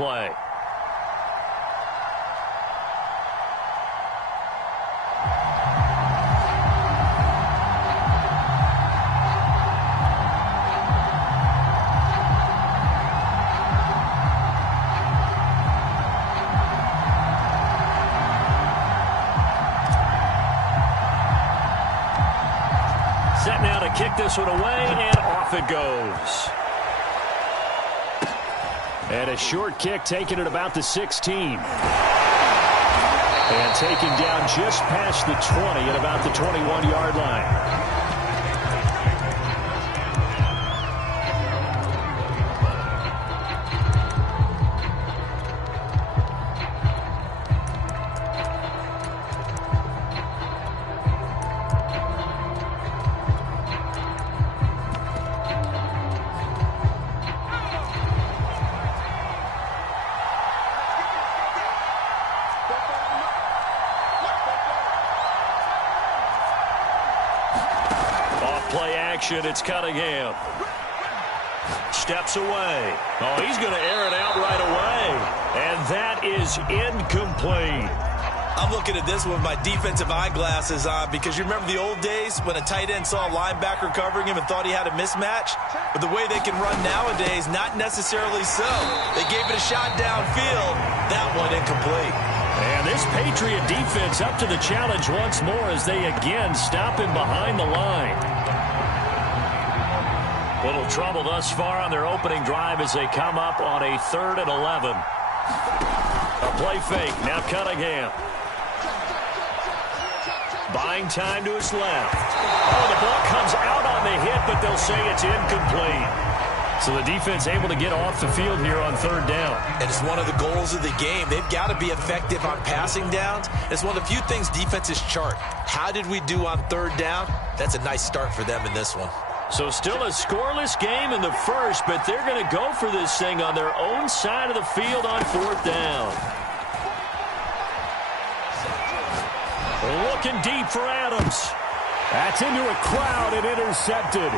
play. Set now to kick this one away, and off it goes. And a short kick taken at about the 16. And taken down just past the 20 at about the 21-yard line. Play action, it's Cunningham. Steps away. Oh, he's going to air it out right away. And that is incomplete. I'm looking at this with my defensive eyeglasses on because you remember the old days when a tight end saw a linebacker covering him and thought he had a mismatch? But the way they can run nowadays, not necessarily so. They gave it a shot downfield. That one incomplete. And this Patriot defense up to the challenge once more as they again stop him behind the line. Little trouble thus far on their opening drive as they come up on a 3rd and 11. A play fake. Now Cunningham. Buying time to his left. Oh, the ball comes out on the hit, but they'll say it's incomplete. So the defense able to get off the field here on 3rd down. And it's one of the goals of the game. They've got to be effective on passing downs. It's one of the few things defenses chart. How did we do on 3rd down? That's a nice start for them in this one. So still a scoreless game in the first, but they're going to go for this thing on their own side of the field on 4th down. Looking deep for Adams. That's into a crowd and intercepted.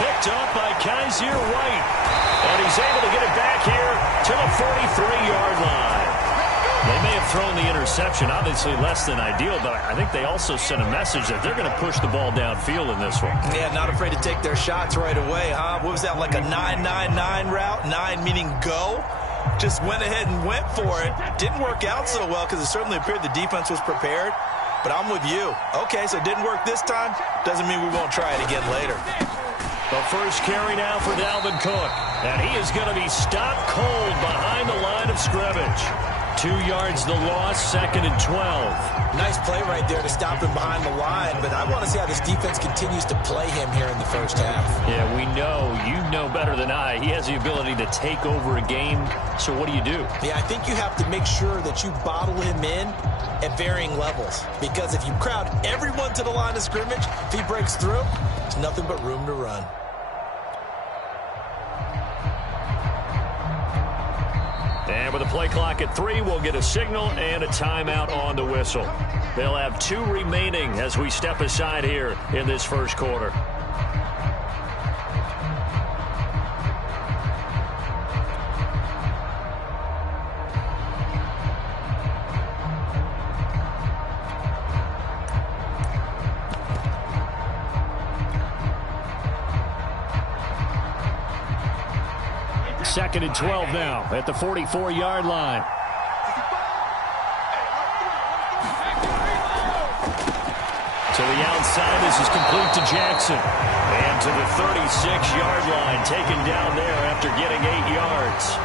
Picked up by Kaiser White. And he's able to get it back here to the 43-yard line. They may have thrown the interception, obviously less than ideal, but I think they also sent a message that they're going to push the ball downfield in this one. Yeah, not afraid to take their shots right away, huh? What was that, like a 9-9-9 route? 9 meaning go? Just went ahead and went for it. Didn't work out so well because it certainly appeared the defense was prepared. But I'm with you. Okay, so it didn't work this time. Doesn't mean we won't try it again later. The first carry now for Dalvin Cook. And he is going to be stopped cold behind the line of scrimmage. 2 yards the loss, 2nd and 12. Nice play right there to stop him behind the line, but I want to see how this defense continues to play him here in the first half. Yeah, we know. You know better than I. He has the ability to take over a game, so what do you do? Yeah, I think you have to make sure that you bottle him in at varying levels, because if you crowd everyone to the line of scrimmage, if he breaks through, there's nothing but room to run. And with a play clock at 3, we'll get a signal and a timeout on the whistle. They'll have 2 remaining as we step aside here in this first quarter. Second and 12 now at the 44-yard line. To the outside, this is complete to Jackson. And to the 36-yard line, taken down there after getting 8 yards.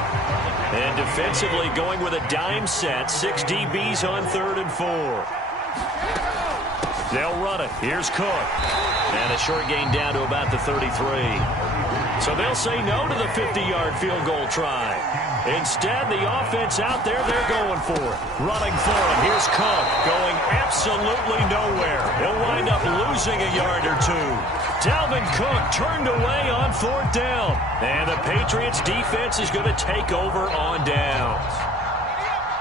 And defensively going with a dime set, 6 DBs on 3rd and 4. They'll run it. Here's Cook. And a short gain down to about the 33. So they'll say no to the 50-yard field goal try. Instead, the offense out there, they're going for it. Running for it. Here's Cook going absolutely nowhere. He'll wind up losing a yard or 2. Dalvin Cook turned away on 4th down. And the Patriots defense is going to take over on downs.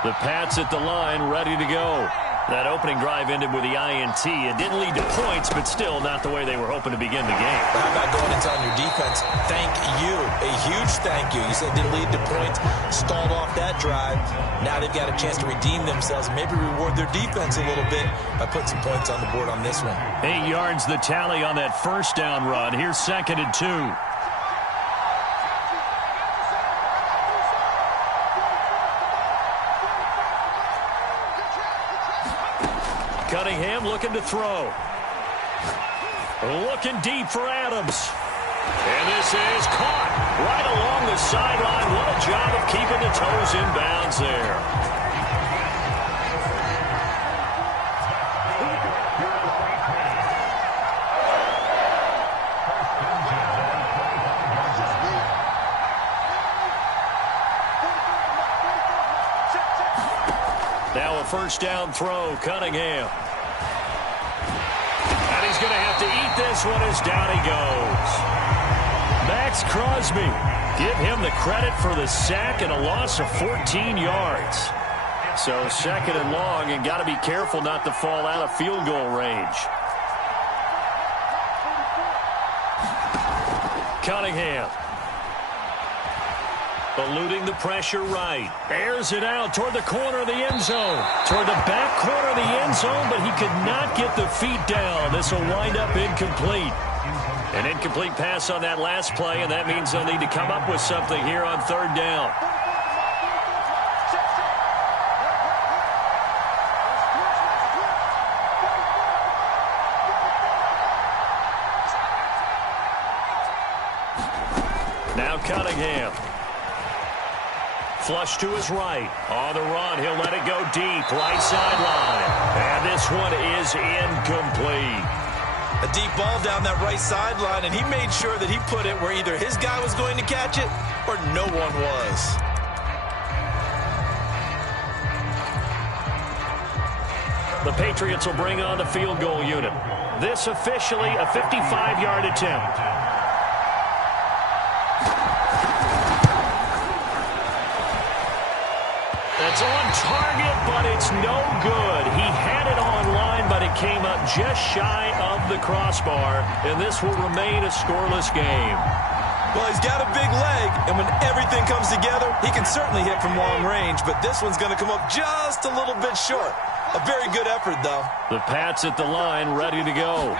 The Pats at the line ready to go. That opening drive ended with the INT. It didn't lead to points, but still not the way they were hoping to begin the game. How about going and telling your defense, thank you, a huge thank you. You said it didn't lead to points, stalled off that drive. Now they've got a chance to redeem themselves, maybe reward their defense a little bit by putting some points on the board on this one. 8 yards the tally on that first down run. Here's 2nd and 2. Cunningham looking to throw. Looking deep for Adams. And this is caught right along the sideline. What a job of keeping the toes in bounds there. Now a first down throw, Cunningham. And he's going to have to eat this one as down he goes. Max Crosby, give him the credit for the sack and a loss of 14 yards. So 2nd and long, and got to be careful not to fall out of field goal range. Cunningham. Eluding the pressure right. Airs it out toward the corner of the end zone. Toward the back corner of the end zone, but he could not get the feet down. This will wind up incomplete. An incomplete pass on that last play, and that means they'll need to come up with something here on 3rd down. Now Cunningham. Flush to his right. On the run, he'll let it go deep. Right sideline. And this one is incomplete. A deep ball down that right sideline, and he made sure that he put it where either his guy was going to catch it or no one was. The Patriots will bring on the field goal unit. This officially a 55-yard attempt. It's on target, but it's no good. He had it online, but it came up just shy of the crossbar, and this will remain a scoreless game. Well, he's got a big leg, and when everything comes together, he can certainly hit from long range, but this one's going to come up just a little bit short. A very good effort, though. The Pats at the line, ready to go.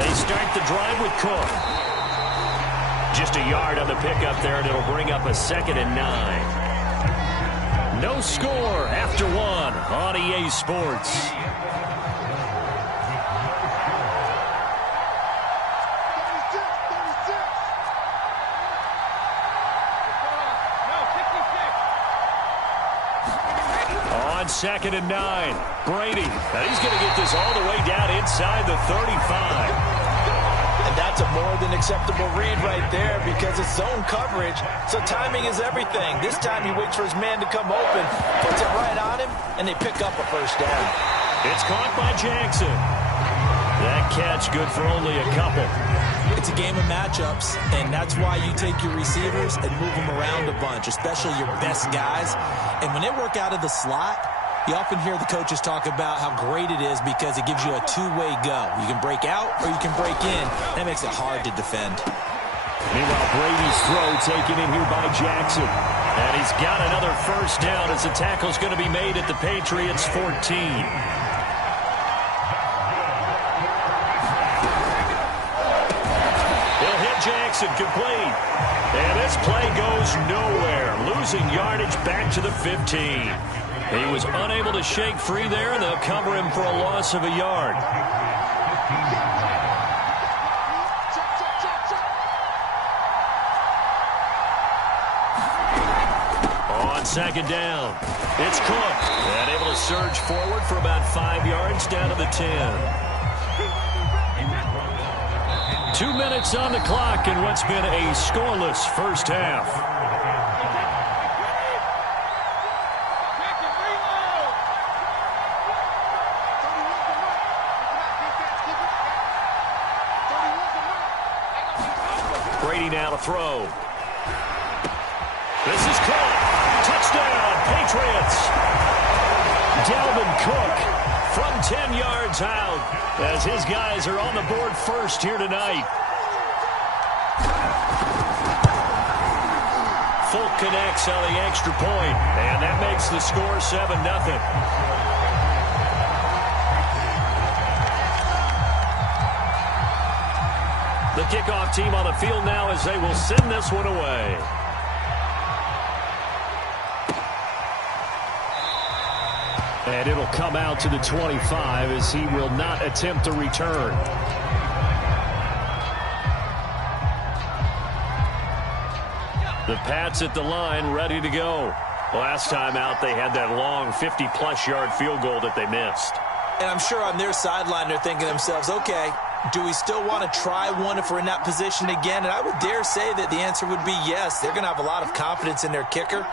They start the drive with Cook. Just a yard on the pickup there, and it'll bring up a 2nd and 9. No score after 1 on EA Sports. On 2nd and 9, Brady. And he's going to get this all the way down inside the 35. And that's a more than acceptable read right there because it's zone coverage, so timing is everything. This time he waits for his man to come open, puts it right on him, and they pick up a first down. It's caught by Jackson. That catch good for only a couple. It's a game of matchups, and that's why you take your receivers and move them around a bunch, especially your best guys. And when they work out of the slot, you often hear the coaches talk about how great it is because it gives you a two-way go. You can break out or you can break in. That makes it hard to defend. Meanwhile, Brady's throw taken in here by Jackson. And he's got another first down as the tackle's going to be made at the Patriots' 14. He'll hit Jackson complete. And this play goes nowhere. Losing yardage back to the 15. He was unable to shake free there, and they'll cover him for a loss of a yard. On 2nd down, it's Cook. And able to surge forward for about 5 yards down to the 10. 2 minutes on the clock in what's been a scoreless first half. Brady now to throw. This is caught. Touchdown, Patriots. Dalvin Cook from 10 yards out as his guys are on the board first here tonight. Folk connects on the extra point, and that makes the score 7-0. The kickoff team on the field now as they will send this one away. And it'll come out to the 25 as he will not attempt to return. The Pats at the line ready to go. Last time out they had that long 50-plus yard field goal that they missed. And I'm sure on their sideline they're thinking to themselves, okay, do we still want to try one if we're in that position again? And I would dare say that the answer would be yes. They're going to have a lot of confidence in their kicker.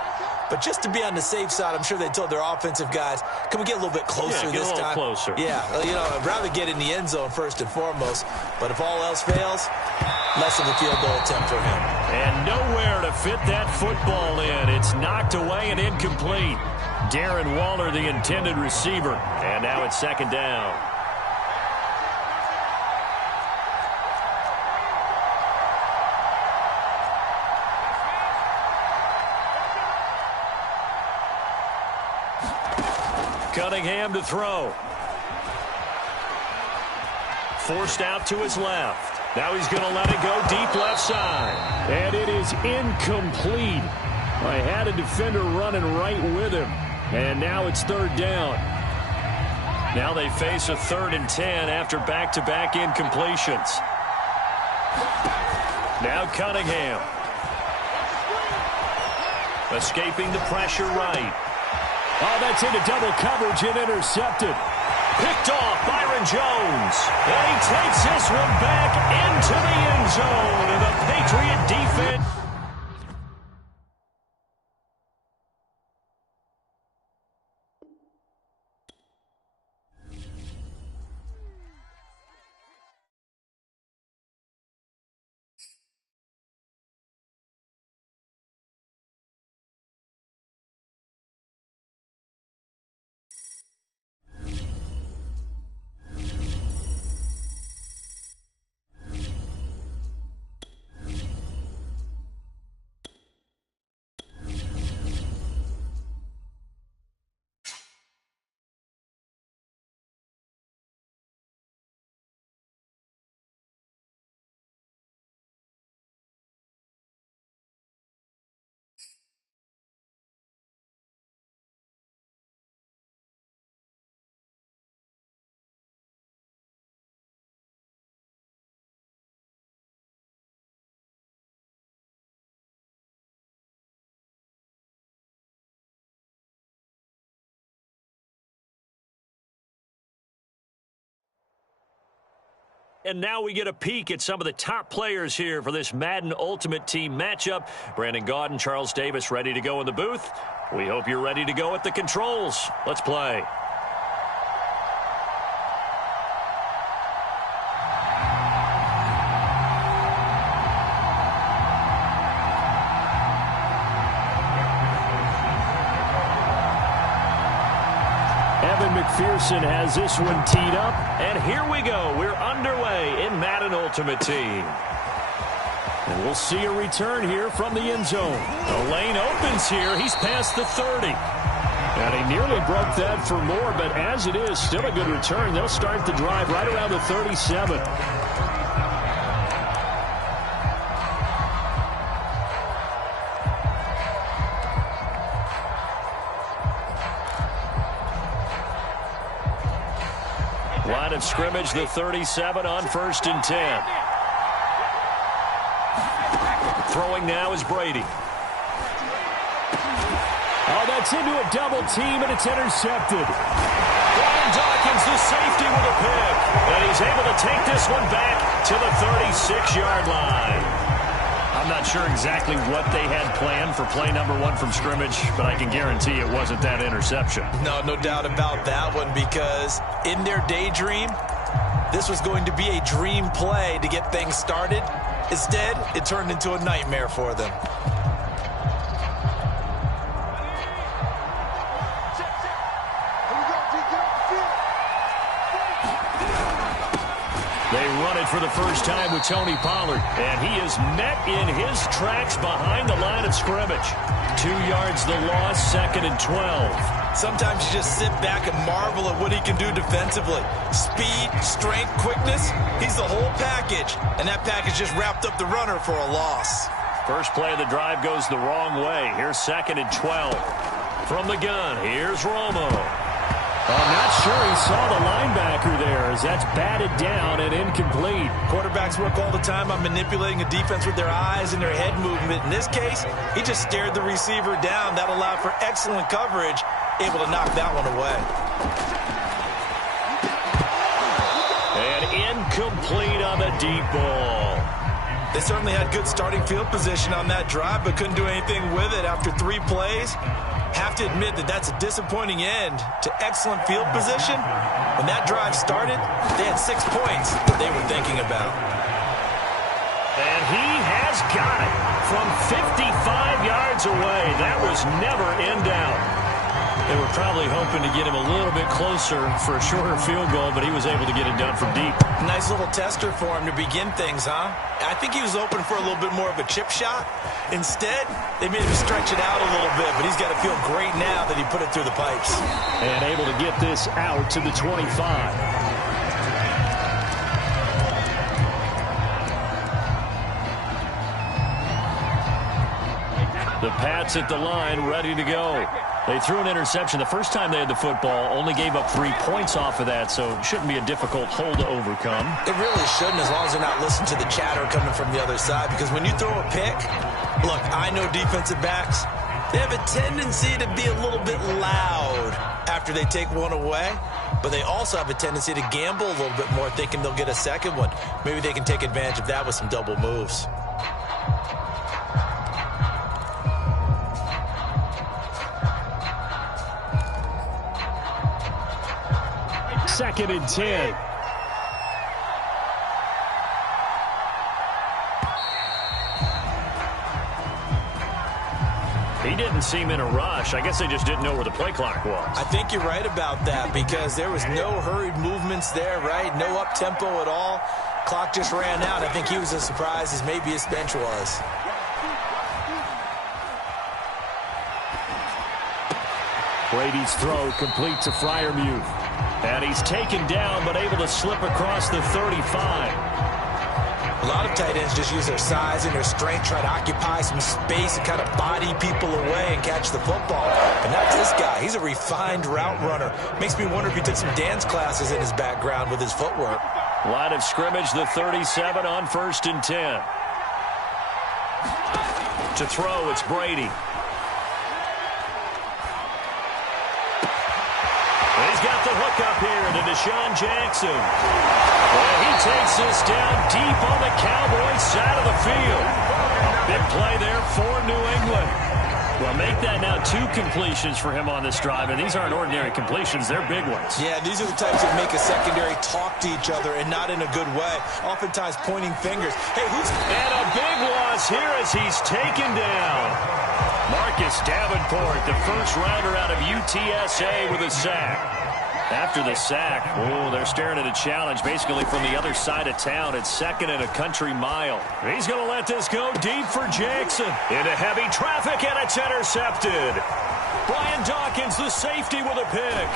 But just to be on the safe side, I'm sure they told their offensive guys, can we get a little bit closer this time? Closer. Yeah, you know, I'd rather get in the end zone first and foremost. But if all else fails, less of a field goal attempt for him. And nowhere to fit that football in. It's knocked away and incomplete. Darren Waller, the intended receiver. And now it's second down. Cunningham to throw. Forced out to his left. Now he's going to let it go deep left side. And it is incomplete. I had a defender running right with him. And now it's third down. Now they face a 3rd and 10 after back-to-back incompletions. Now Cunningham. Escaping the pressure right. Oh, that's into double coverage and intercepted. Picked off Byron Jones. And he takes this one back into the end zone. And the Patriot defense. And now we get a peek at some of the top players here for this Madden Ultimate Team matchup. Brandon Gaudin, Charles Davis ready to go in the booth. We hope you're ready to go at the controls. Let's play. McPherson has this one teed up, and here we go. We're underway in Madden Ultimate Team. And we'll see a return here from the end zone. The lane opens here. He's past the 30. And he nearly broke that for more, but as it is, still a good return. They'll start the drive right around the 37. Line of scrimmage, the 37 on 1st and 10. Throwing now is Brady. Oh, that's into a double team, and it's intercepted. Brian Dawkins, the safety, with a pick. And he's able to take this one back to the 36-yard line. I'm not sure exactly what they had planned for play number 1 from scrimmage, but I can guarantee it wasn't that interception. No doubt about that one, because in their daydream, this was going to be a dream play to get things started. Instead, it turned into a nightmare for them. run it for the first time with Tony Pollard. And he is met in his tracks behind the line of scrimmage. 2 yards the loss, 2nd and 12. Sometimes you just sit back and marvel at what he can do defensively. Speed, strength, quickness, he's the whole package. And that package just wrapped up the runner for a loss. First play of the drive goes the wrong way. Here's 2nd and 12. From the gun, here's Romo. I'm not sure he saw the linebacker there as that's batted down and incomplete. Quarterbacks work all the time on manipulating a defense with their eyes and their head movement. In this case, he just stared the receiver down. That allowed for excellent coverage, able to knock that one away. And incomplete on the deep ball. They certainly had good starting field position on that drive, but couldn't do anything with it after 3 plays. Have to admit that that's a disappointing end to excellent field position. When that drive started, they had 6 points that they were thinking about. And he has got it from 55 yards away. That was never in doubt. They were probably hoping to get him a little bit closer for a shorter field goal, but he was able to get it done from deep. Nice little tester for him to begin things, huh? I think he was open for a little bit more of a chip shot. Instead, they made him stretch it out a little bit, but he's got to feel great now that he put it through the pipes. And able to get this out to the 25. The Pats at the line, ready to go. They threw an interception the first time they had the football, only gave up 3 points off of that, so it shouldn't be a difficult hole to overcome. It really shouldn't, as long as they're not listening to the chatter coming from the other side, because when you throw a pick, look, I know defensive backs, they have a tendency to be a little bit loud after they take one away, but they also have a tendency to gamble a little bit more, thinking they'll get a second one. Maybe they can take advantage of that with some double moves. Second and 10. He didn't seem in a rush. I guess they just didn't know where the play clock was. I think you're right about that because there was no hurried movements there, right? No up-tempo at all. Clock just ran out. I think he was as surprised as maybe his bench was. Brady's throw complete to Freiermuth. And he's taken down, but able to slip across the 35. A lot of tight ends just use their size and their strength, try to occupy some space and kind of body people away and catch the football. But not this guy. He's a refined route runner. Makes me wonder if he took some dance classes in his background with his footwork. Line of scrimmage, the 37 on 1st and 10. To throw, it's Brady. He's got the hook up here to Deshaun Jackson. And he takes this down deep on the Cowboys side of the field. Big play there for New England. Well, make that now 2 completions for him on this drive, and these aren't ordinary completions. They're big ones. Yeah, these are the types that make a secondary talk to each other and not in a good way, oftentimes pointing fingers. Hey, who's... And a big loss here as he's taken down. Marcus Davenport, the first rounder out of UTSA with a sack. After the sack, they're staring at a challenge basically from the other side of town. It's 2nd and a country mile. He's going to let this go deep for Jackson. Into heavy traffic, and it's intercepted. Brian Dawkins, the safety, with a pick.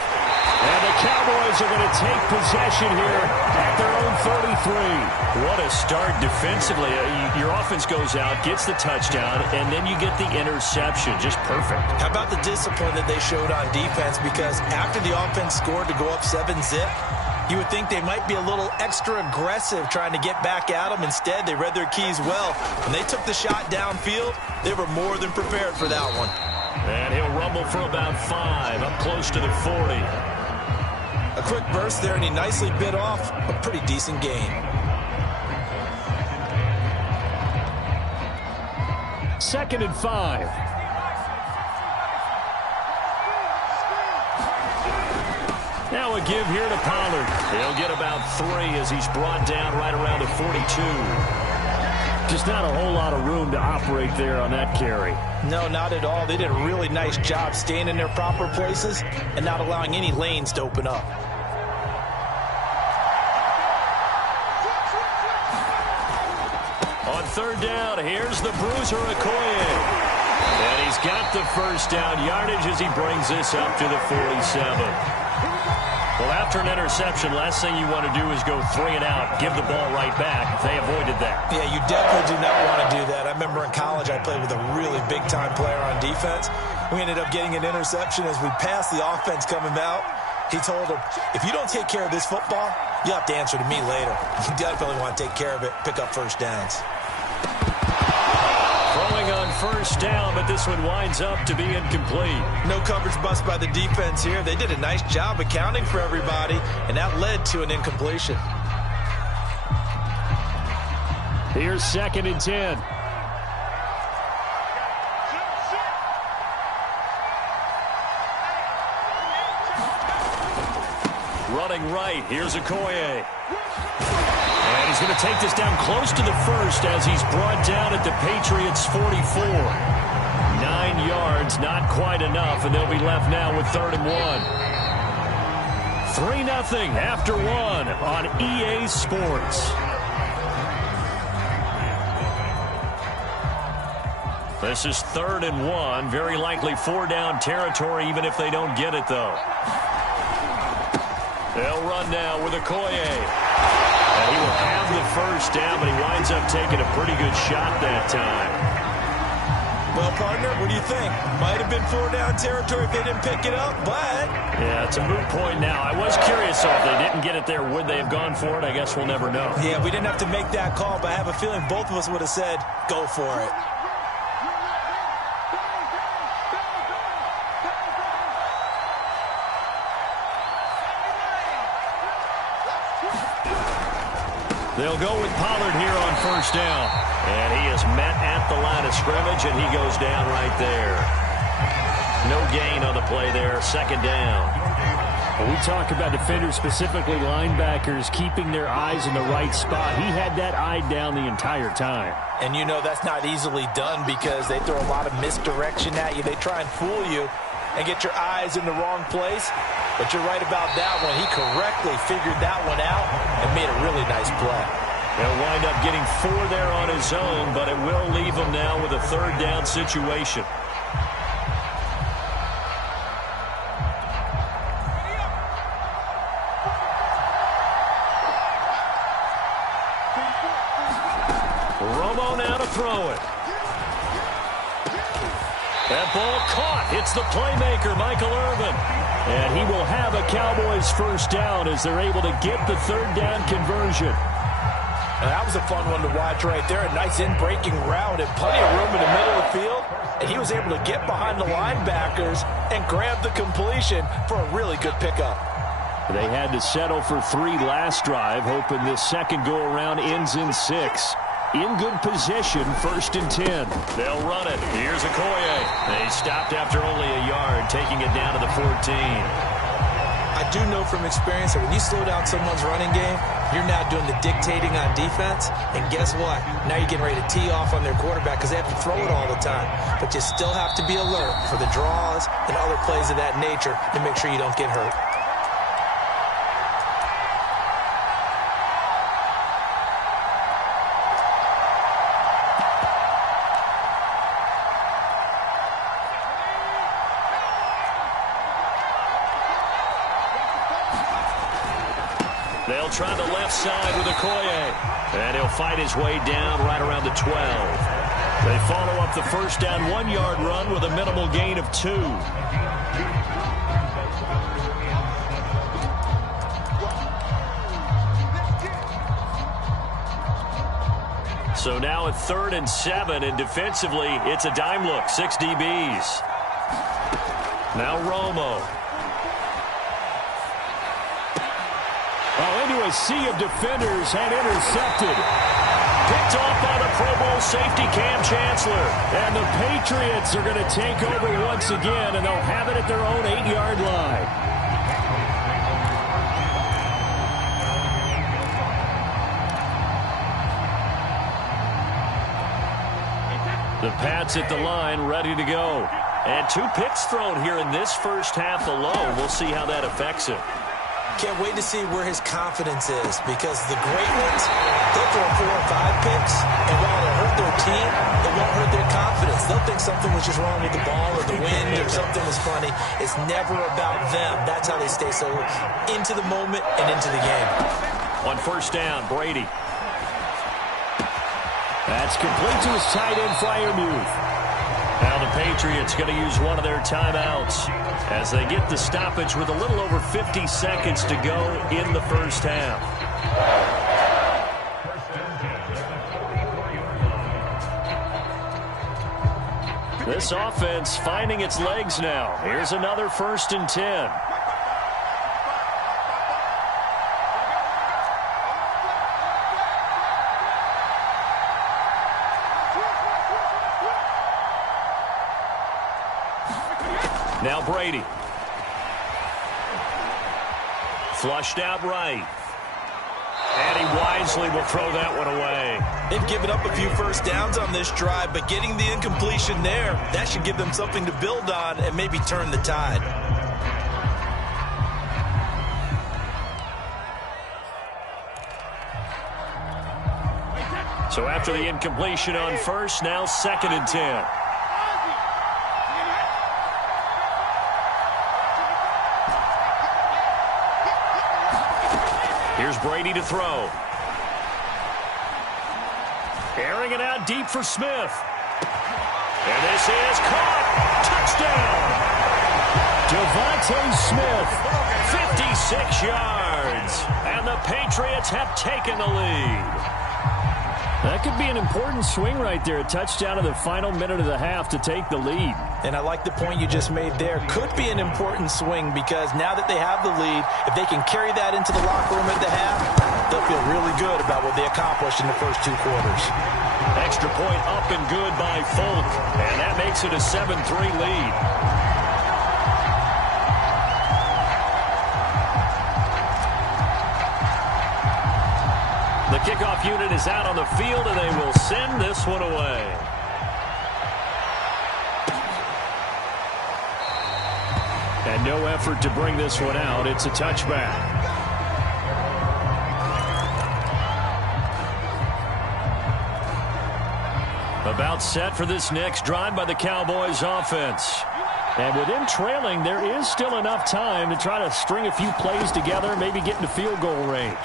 And the Cowboys are going to take possession here at their own 33. What a start defensively. Your offense goes out, gets the touchdown, and then you get the interception. Just perfect. How about the discipline that they showed on defense? Because after the offense scored to go up 7-zip, you would think they might be a little extra aggressive trying to get back at them. Instead, they read their keys well. When they took the shot downfield, they were more than prepared for that one. And he'll rumble for about 5, up close to the 40. A quick burst there, and he nicely bit off a pretty decent gain. Second and 5. Now a give here to Pollard. He'll get about 3 as he's brought down right around the 42. Just not a whole lot of room to operate there on that carry. No, not at all. They did a really nice job staying in their proper places and not allowing any lanes to open up. third down. Here's the bruiser, Okoye. And he's got the first down yardage as he brings this up to the 47. Well, after an interception, last thing you want to do is go 3 and out, give the ball right back. They avoided that. Yeah, you definitely do not want to do that. I remember in college I played with a really big-time player on defense. We ended up getting an interception as we passed the offense coming out. He told him, if you don't take care of this football, you'll have to answer to me later. You definitely want to take care of it, pick up first downs. Throwing on first down, but this one winds up to be incomplete. No coverage bust by the defense here. They did a nice job accounting for everybody, and that led to an incompletion. Here's 2nd and 10. Running right, here's Okoye. And he's going to take this down close to the first as he's brought down at the Patriots' 44. 9 yards, not quite enough, and they'll be left now with 3rd and 1. 3-0 after 1 on EA Sports. This is 3rd and 1, very likely 4-down territory even if they don't get it, though. They'll run now with Okoye. And he will have the first down, but he winds up taking a pretty good shot that time. Well, partner, what do you think? Might have been 4-down territory if they didn't pick it up, but... Yeah, it's a moot point now. I was curious, though, if they didn't get it there, would they have gone for it? I guess we'll never know. Yeah, we didn't have to make that call, but I have a feeling both of us would have said, go for it. They'll go with Pollard here on first down. And he is met at the line of scrimmage, and he goes down right there. No gain on the play there. 2nd down. When we talk about defenders, specifically linebackers, keeping their eyes in the right spot. He had that eye down the entire time. And you know that's not easily done because they throw a lot of misdirection at you. They try and fool you and get your eyes in the wrong place. But you're right about that one. He correctly figured that one out and made a really nice play. He'll wind up getting 4 there on his own, but it will leave him now with a 3rd down situation. Romo now to throw it. That ball caught. Hits the playmaker, Michael Irvin. And he will have a Cowboys first down as they're able to get the 3rd down conversion. Now, that was a fun one to watch right there. A nice in-breaking route and plenty of room in the middle of the field. And he was able to get behind the linebackers and grab the completion for a really good pickup. They had to settle for 3 last drive, hoping this second go-around ends in 6. In good position, 1st and 10. They'll run it. Here's Okoye. They stopped after only a yard, taking it down to the 14. I do know from experience that when you slow down someone's running game, you're now doing the dictating on defense. And guess what? Now you're getting ready to tee off on their quarterback because they have to throw it all the time. But you still have to be alert for the draws and other plays of that nature to make sure you don't get hurt. They'll try the left side with Okoye. And he'll fight his way down right around the 12. They follow up the first down 1-yard run with a minimal gain of 2. So now at 3rd and 7, and defensively, it's a dime look. 6 DBs. Now Romo. Into a sea of defenders and intercepted. Picked off by the Pro Bowl safety Cam Chancellor. And the Patriots are going to take over once again, and they'll have it at their own 8-yard line. The Pats at the line, ready to go. And 2 picks thrown here in this first half alone. We'll see how that affects him. Can't wait to see where his confidence is, because the great ones, they'll throw 4 or 5 picks, and while it'll hurt their team, it won't hurt their confidence. They'll think something was just wrong with the ball or the wind or something was funny. It's never about them. That's how they stay so into the moment and into the game. On first down, Brady. That's complete to his tight end, Freiermuth. Now the Patriots going to use one of their timeouts as they get the stoppage with a little over 50 seconds to go in the first half. This offense finding its legs now. Here's another 1st and 10. Now Brady. Flushed out right. And he wisely will throw that one away. They've given up a few first downs on this drive, but getting the incompletion there, that should give them something to build on and maybe turn the tide. So after the incompletion on first, now 2nd and 10. Here's Brady to throw. Airing it out deep for Smith. And this is caught. Touchdown. Devontae Smith, 56 yards. And the Patriots have taken the lead. That could be an important swing right there. A touchdown in the final minute of the half to take the lead. And I like the point you just made there. Could be an important swing because now that they have the lead, if they can carry that into the locker room at the half, they'll feel really good about what they accomplished in the first 2 quarters. Extra point up and good by Folk. And that makes it a 7-3 lead. The kickoff unit is out on the field, and they will send this one away. And no effort to bring this one out. It's a touchback. About set for this next drive by the Cowboys offense. And with them trailing, there is still enough time to try to string a few plays together, maybe get into field goal range.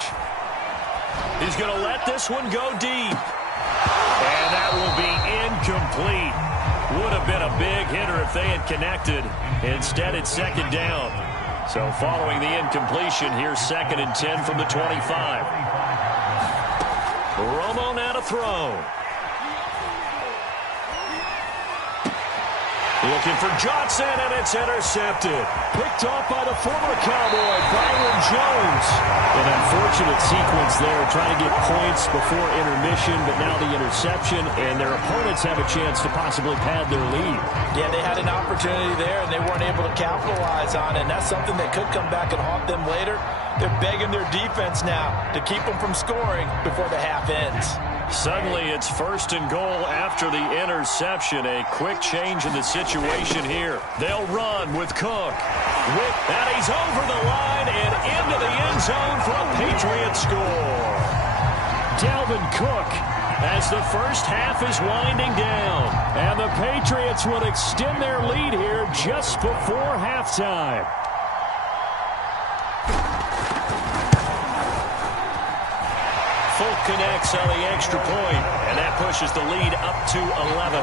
He's going to let this one go deep. And that will be incomplete. Would have been a big hitter if they had connected. Instead, it's 2nd down. So following the incompletion, here's 2nd and 10 from the 25. Romo now to throw. Looking for Johnson, and it's intercepted. Picked off by the former Cowboy, Byron Jones. An unfortunate sequence there, trying to get points before intermission, but now the interception, and their opponents have a chance to possibly pad their lead. Yeah, they had an opportunity there, and they weren't able to capitalize on it, and that's something that could come back and haunt them later. They're begging their defense now to keep them from scoring before the half ends. Suddenly, it's 1st and goal after the interception. A quick change in the situation here. They'll run with Cook. And he's over the line and into the end zone for a Patriot score. Dalvin Cook, as the first half is winding down. And the Patriots will extend their lead here just before halftime. Folk connects on the extra point, and that pushes the lead up to 11.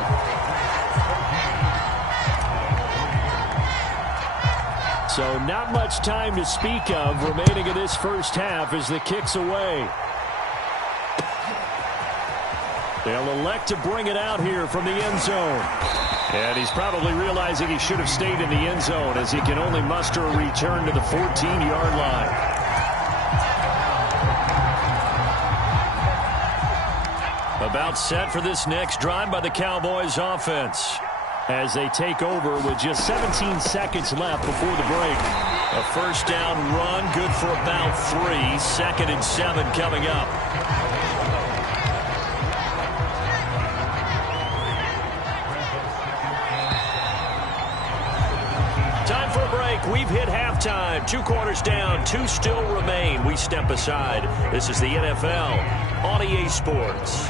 So not much time to speak of remaining in this first half as the kick's away. They'll elect to bring it out here from the end zone. And he's probably realizing he should have stayed in the end zone as he can only muster a return to the 14-yard line. About set for this next drive by the Cowboys offense as they take over with just 17 seconds left before the break. A first down run, good for about 3. 2nd and 7 coming up. Time for a break. back. We've hit halftime. 2 quarters down. 2 still remain. We step aside. This is the NFL on EA Sports.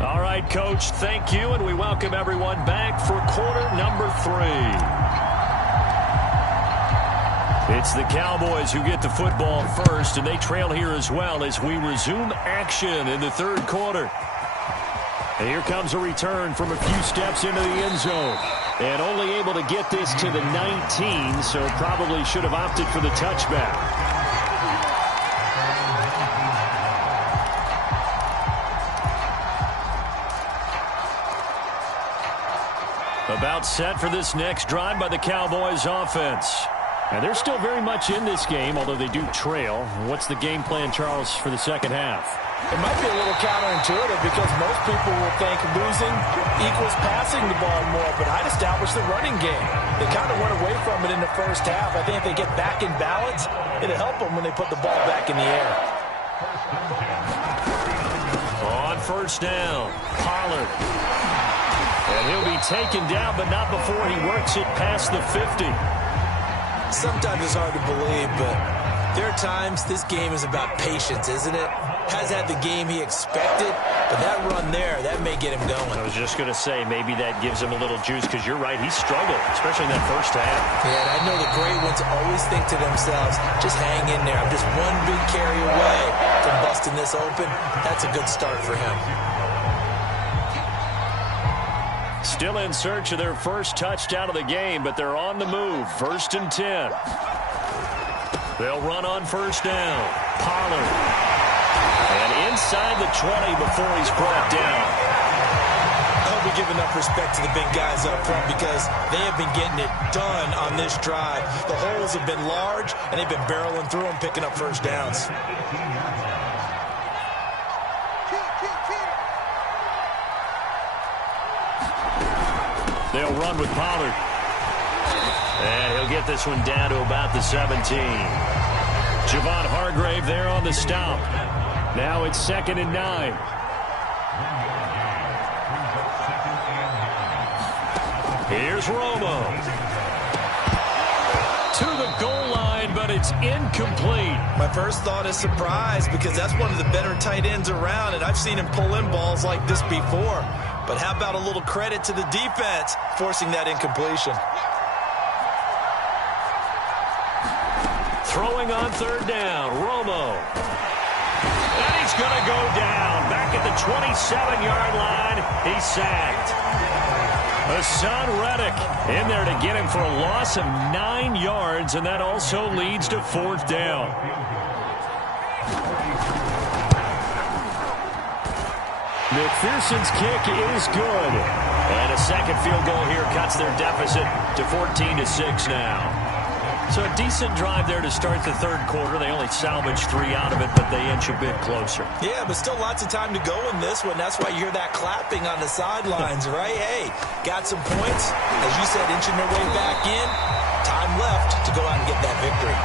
All right, Coach, thank you, and we welcome everyone back for quarter number 3. It's the Cowboys who get the football first, and they trail here as well as we resume action in the 3rd quarter. And here comes a return from a few steps into the end zone. And only able to get this to the 19, so probably should have opted for the touchback. About set for this next drive by the Cowboys offense. And they're still very much in this game, although they do trail. What's the game plan, Charles, for the second half? It might be a little counterintuitive because most people will think losing equals passing the ball more, but I'd establish the running game. They kind of went away from it in the first half. I think if they get back in balance, it'll help them when they put the ball back in the air. On first down, Pollard. And he'll be taken down, but not before he works it past the 50. Sometimes it's hard to believe, but there are times this game is about patience, isn't it? Has had the game he expected, but that run there, that may get him going. I was just going to say, maybe that gives him a little juice, because you're right, he struggled, especially in that first half. Yeah, and I know the great ones always think to themselves, just hang in there. I'm just one big carry away from busting this open. That's a good start for him. Still in search of their first touchdown of the game, but they're on the move. 1st and 10. They'll run on first down. Pollard. And inside the 20 before he's brought down. I hope we give enough respect to the big guys up front because they have been getting it done on this drive. The holes have been large, and they've been barreling through them, picking up first downs. They'll run with Pollard. And he'll get this one down to about the 17. Javon Hargrave there on the stop. Now it's 2nd and 9. Here's Romo. To the goal line, but it's incomplete. My first thought is surprise because that's one of the better tight ends around, and I've seen him pull in balls like this before. But how about a little credit to the defense forcing that incompletion? Throwing on 3rd down, Romo. And he's going to go down. Back at the 27-yard line, he's sacked. Hassan Reddick in there to get him for a loss of 9 yards, and that also leads to 4th down. McPherson's kick is good. And a second field goal here cuts their deficit to 14-6 now. So a decent drive there to start the 3rd quarter. They only salvaged 3 out of it, but they inch a bit closer. Yeah, but still lots of time to go in this one. That's why you hear that clapping on the sidelines, right? Hey, got some points. As you said, inching their way back in. Time left to go out and get that victory.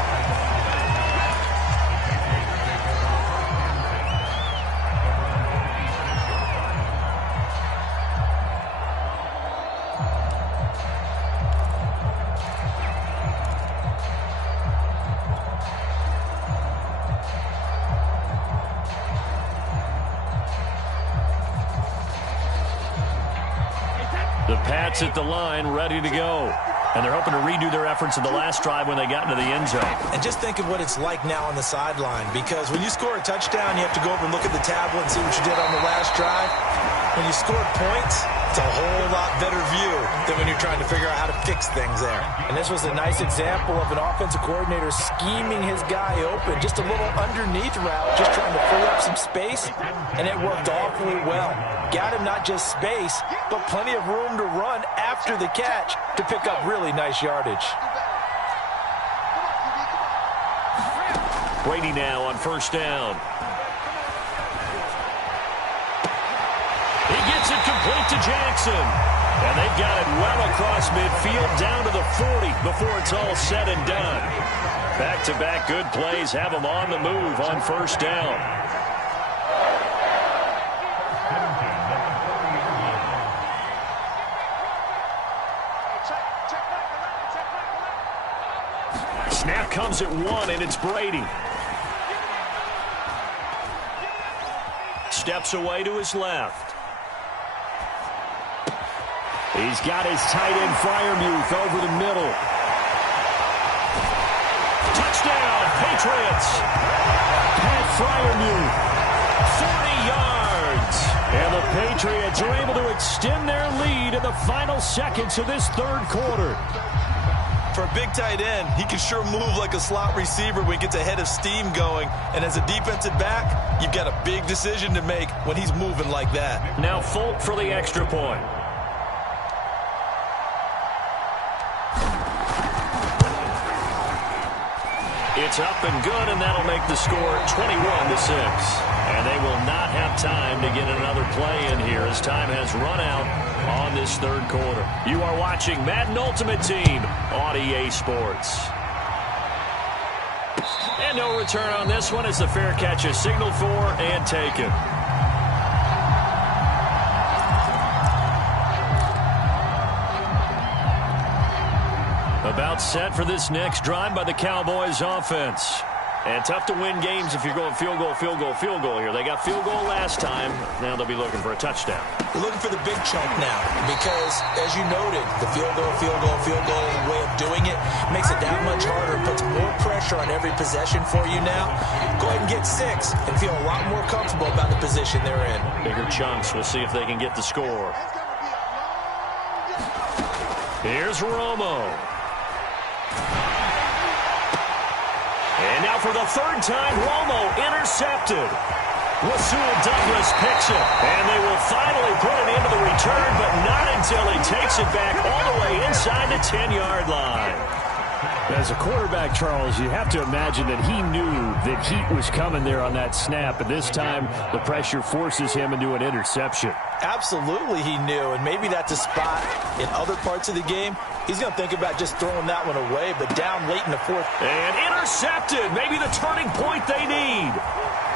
The Pats at the line, ready to go. And they're hoping to redo their efforts in the last drive when they got into the end zone. And just think of what it's like now on the sideline, because when you score a touchdown, you have to go over and look at the tablet and see what you did on the last drive. When you scored points, it's a whole lot better view than when you're trying to figure out how to fix things there. And this was a nice example of an offensive coordinator scheming his guy open, just a little underneath route, just trying to free up some space, and it worked awfully well. Got him not just space, but plenty of room to run after the catch to pick up really nice yardage. Brady now on first down. He gets it complete to Jackson. And they've got it well across midfield down to the 40 before it's all said and done. Back-to-back good plays have them on the move on first down. Snap comes at 1, and it's Brady. Steps away to his left. He's got his tight end Freiermuth over the middle. Touchdown, Patriots. Pat Freiermuth. 40 yards. And the Patriots are able to extend their lead in the final seconds of this third quarter. For a big tight end, he can sure move like a slot receiver when he gets a head of steam going. And as a defensive back, you've got a big decision to make when he's moving like that. Now Folk for the extra point. It's up and good, and that'll make the score 21-6. And they will not have time to get another play in here as time has run out on this third quarter. You are watching Madden Ultimate Team on EA Sports. And no return on this one as the fair catch is signaled for and taken. About set for this next drive by the Cowboys offense. And tough to win games if you're going field goal, field goal, field goal here. They got field goal last time. Now they'll be looking for a touchdown. They're looking for the big chunk now because, as you noted, the field goal way of doing it makes it that much harder. It puts more pressure on every possession for you now. Go ahead and get 6 and feel a lot more comfortable about the position they're in. Bigger chunks. We'll see if they can get the score. Here's Romo. And now for the third time, Romo intercepted. Rasul Douglas picks it. And they will finally put it into the return, but not until he takes it back all the way inside the 10-yard line. As a quarterback, Charles, you have to imagine that he knew that heat was coming there on that snap. But this time, the pressure forces him into an interception. Absolutely he knew, and maybe that's a spot in other parts of the game. He's going to think about just throwing that one away, but down late in the fourth. And intercepted. Maybe the turning point they need.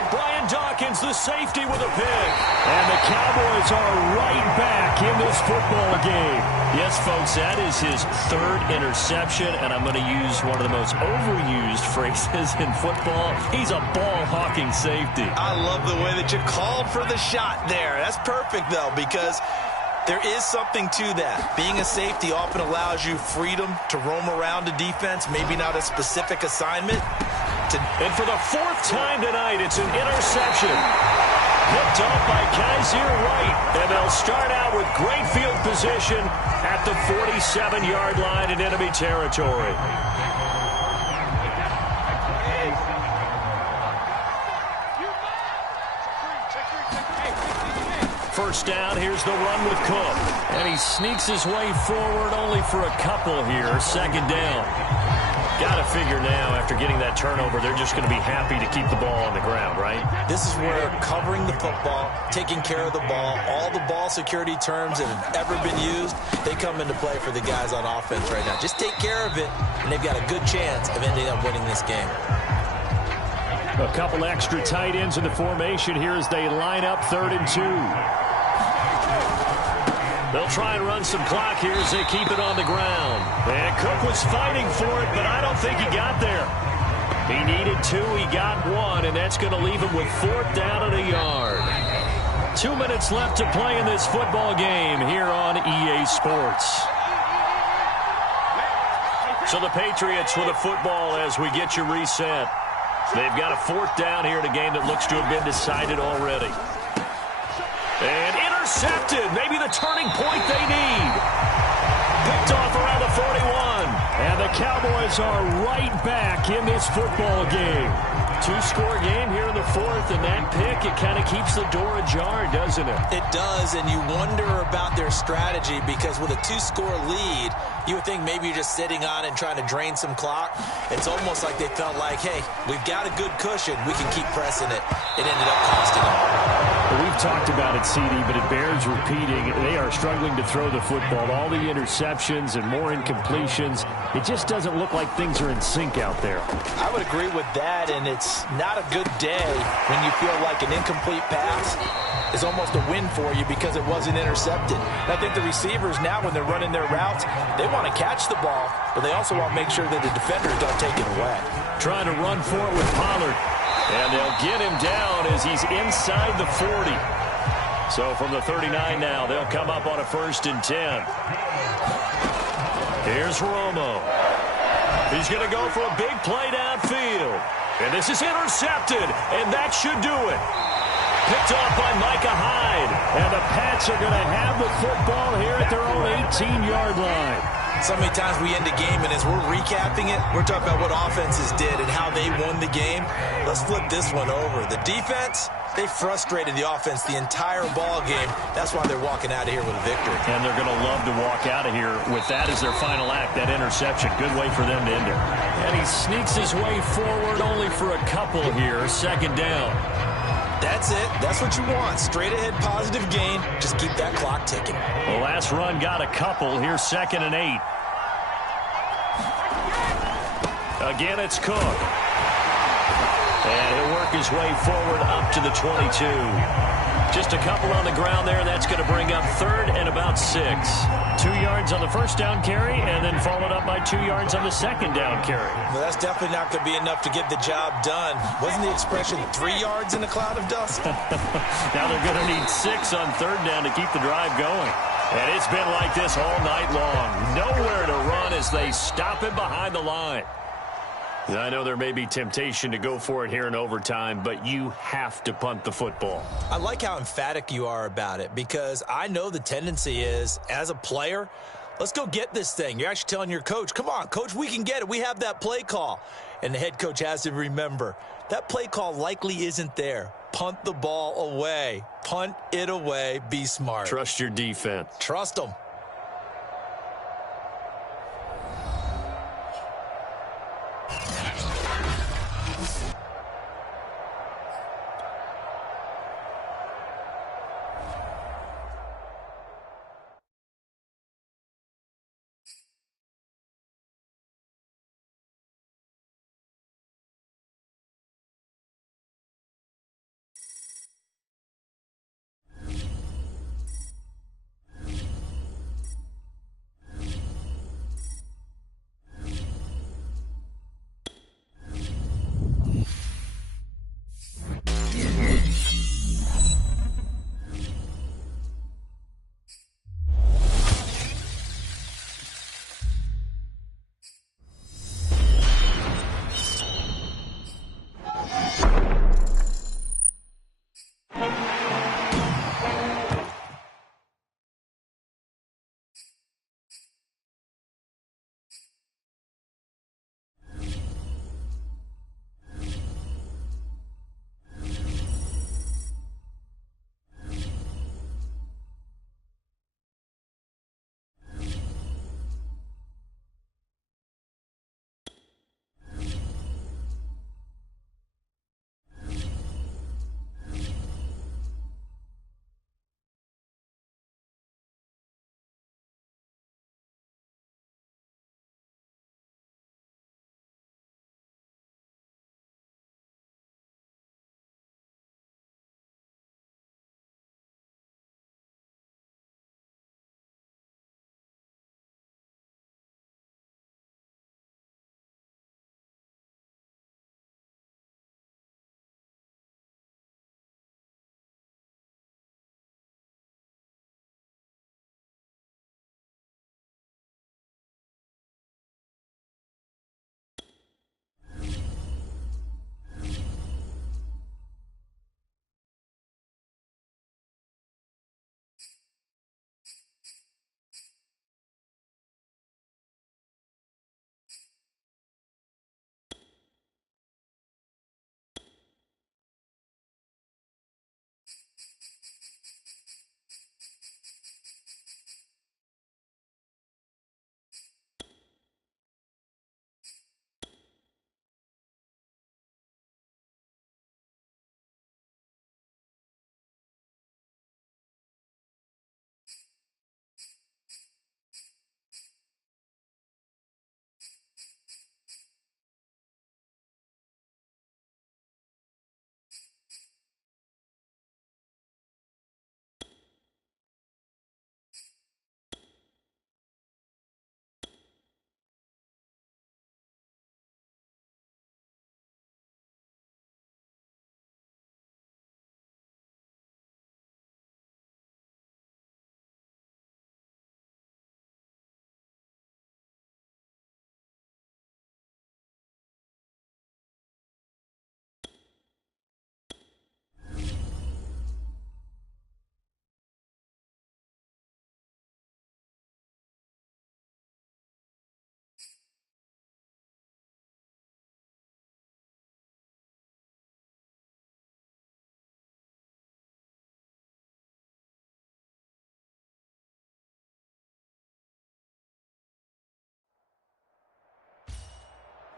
Brian Dawkins, the safety, with a pick. And the Cowboys are right back in this football game. Yes, folks, that is his third interception, and I'm going to use one of the most overused phrases in football. He's a ball-hawking safety. I love the way that you called for the shot there. That's perfect, though, because there is something to that. Being a safety often allows you freedom to roam around a defense, maybe not a specific assignment. And for the fourth time tonight, it's an interception. Picked off by Kaiser Wright. And they'll start out with great field position at the 47-yard line in enemy territory. First down, here's the run with Cook. And he sneaks his way forward only for a couple here. Second down. Got to figure now, after getting that turnover, they're just going to be happy to keep the ball on the ground, right? This is where covering the football, taking care of the ball, all the ball security terms that have ever been used, they come into play for the guys on offense right now. Just take care of it, and they've got a good chance of ending up winning this game. A couple extra tight ends in the formation here as they line up 3rd and 2. They'll try and run some clock here as they keep it on the ground. And Cook was fighting for it, but I don't think he got there. He needed 2, he got 1, and that's going to leave him with 4th down and a yard. 2 minutes left to play in this football game here on EA Sports. So the Patriots with a football as we get you reset. They've got a 4th down here in a game that looks to have been decided already. And intercepted. Maybe the turning point they need. Picked off around the 41. And the Cowboys are right back in this football game. 2-score game here in the 4th, and that pick, it kind of keeps the door ajar, doesn't it? It does, and you wonder about their strategy because with a 2-score lead, you would think maybe you're just sitting on and trying to drain some clock. It's almost like they felt like, hey, we've got a good cushion. We can keep pressing it. It ended up costing them. Well, we've talked about it, CD, but it bears repeating. They are struggling to throw the football. All the interceptions and more incompletions. It just doesn't look like things are in sync out there. I would agree with that, and it's not a good day when you feel like an incomplete pass is almost a win for you because it wasn't intercepted. And I think the receivers now, when they're running their routes, they want to catch the ball, but they also want to make sure that the defenders don't take it away. Trying to run for it with Pollard. And they'll get him down as he's inside the 40. So from the 39 now, they'll come up on a 1st and 10. Here's Romo. He's going to go for a big play downfield. And this is intercepted, and that should do it. Picked off by Micah Hyde. And the Pats are going to have the football here at their own 18-yard line. So many times we end a game, and as we're recapping it, we're talking about what offenses did and how they won the game. Let's flip this one over. The defense, they frustrated the offense the entire ball game. That's why they're walking out of here with a victory. And they're going to love to walk out of here with that as their final act, that interception. Good way for them to end it. And he sneaks his way forward only for a couple here. 2nd down. That's it. That's what you want. Straight ahead positive gain. Just keep that clock ticking. The last run got a couple. Here's 2nd and 8. Again, it's Cook. And he'll work his way forward up to the 22. Just a couple on the ground there. That's going to bring up 3rd and about 6. 2 yards on the 1st down carry, and then followed up by 2 yards on the 2nd down carry. Well, that's definitely not going to be enough to get the job done. Wasn't the expression 3 yards in a cloud of dust? Now they're going to need 6 on 3rd down to keep the drive going. And it's been like this all night long. Nowhere to run as they stop him behind the line. I know there may be temptation to go for it here in overtime, but you have to punt the football. I like how emphatic you are about it because I know the tendency is, as a player, let's go get this thing. You're actually telling your coach, come on, coach, we can get it. We have that play call. And the head coach has to remember, that play call likely isn't there. Punt the ball away. Punt it away. Be smart. Trust your defense. Trust them.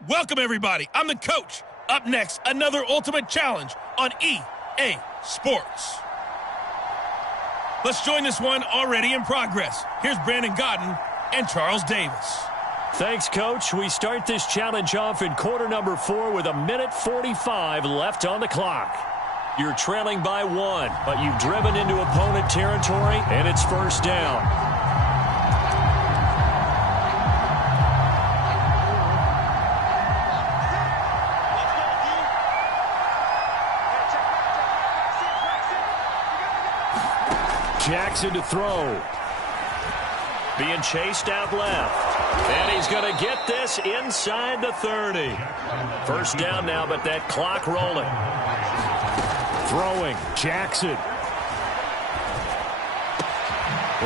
Welcome, everybody. I'm the coach. Up next, another ultimate challenge on EA Sports. Let's join this one already in progress. Here's Brandon Godden and Charles Davis. Thanks, Coach. We start this challenge off in quarter number 4 with 1:45 left on the clock. You're trailing by 1, but you've driven into opponent territory, and it's first down. Jackson to throw. Being chased out left. And he's going to get this inside the 30. First down now, but that clock rolling. Throwing. Jackson.